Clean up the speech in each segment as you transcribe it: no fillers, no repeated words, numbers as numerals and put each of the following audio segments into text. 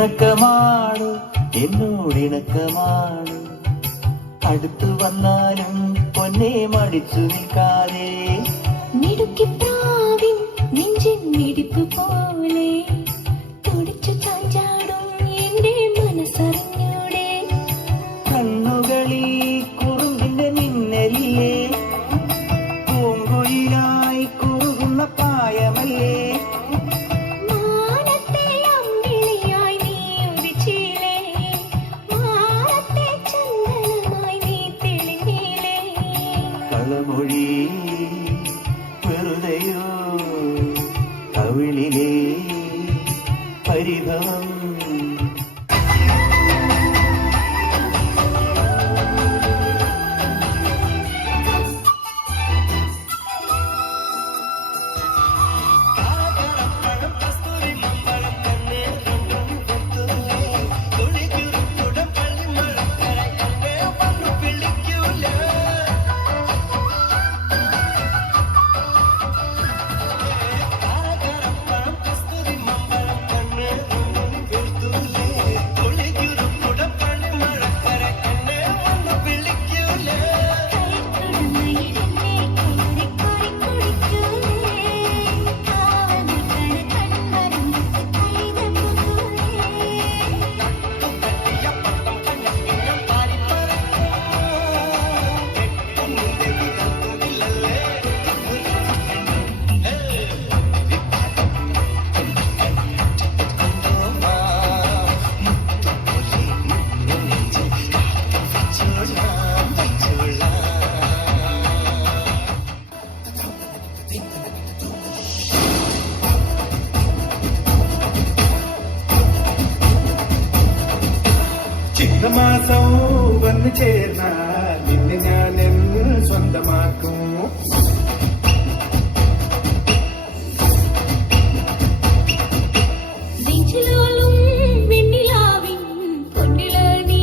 ഇണക്കമാണ് എന്നോടിണക്കമാണ്. അടുത്തു വന്നാലും പൊന്നെ മടിച്ചു നിൽക്കാതെ മിടുക്കിപ്രാവിൻ നെഞ്ചിൻ മിടിപ്പ് പോലെ തുടിച്ചു ചാഞ്ചാടും എന്റെ മനസ്സറിഞ്ഞൂടെ. കണ്ണുകളിൽ കുറുമ്പിന്റെ മിന്നലില്ലേ, പൂങ്കുയിലായി കുറുകുന്ന പ്രായമല്ലേ. മാനത്തെ അമ്പിളിയായി നീ ഉദിച്ചില്ലേ, മാനത്തെ ചന്ദനമായി നീ തെളിഞ്ഞില്ലേ. കളമൊഴി വെറുതെയോ കവിളിലെ പരിഭവം. ചിങ്ങമാസം വന്നു ചേർന്നാൽ നിന്നെ ഞാൻ എന്ന് സ്വന്തമാക്കും. നെഞ്ചിലോലും വെണ്ണിലാവിൻ പൊന്നില നീ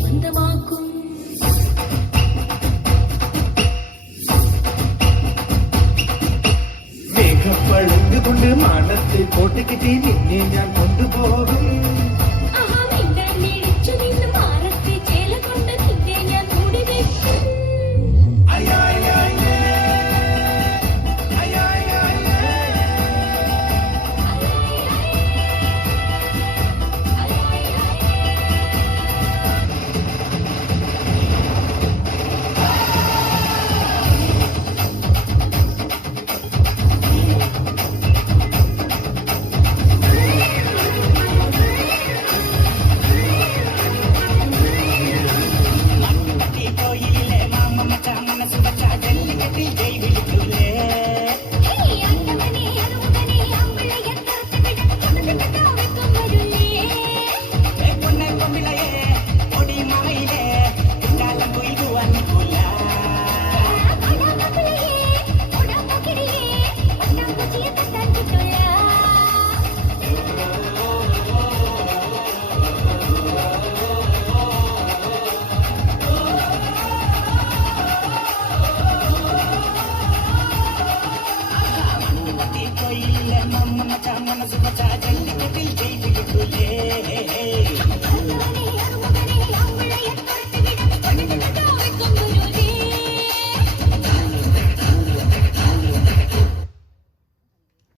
സ്വന്തമാക്കും. മേഘപ്പഴുതുകൊണ്ട് മാനത്തെ കോട്ടയ്ക്ക് നിന്നെ ഞാൻ കൊണ്ടുപോകും. മനസ്സ് പച്ചാ ജല്ലിക്കട്ടിൽ ജയിലിട്ടുലേ.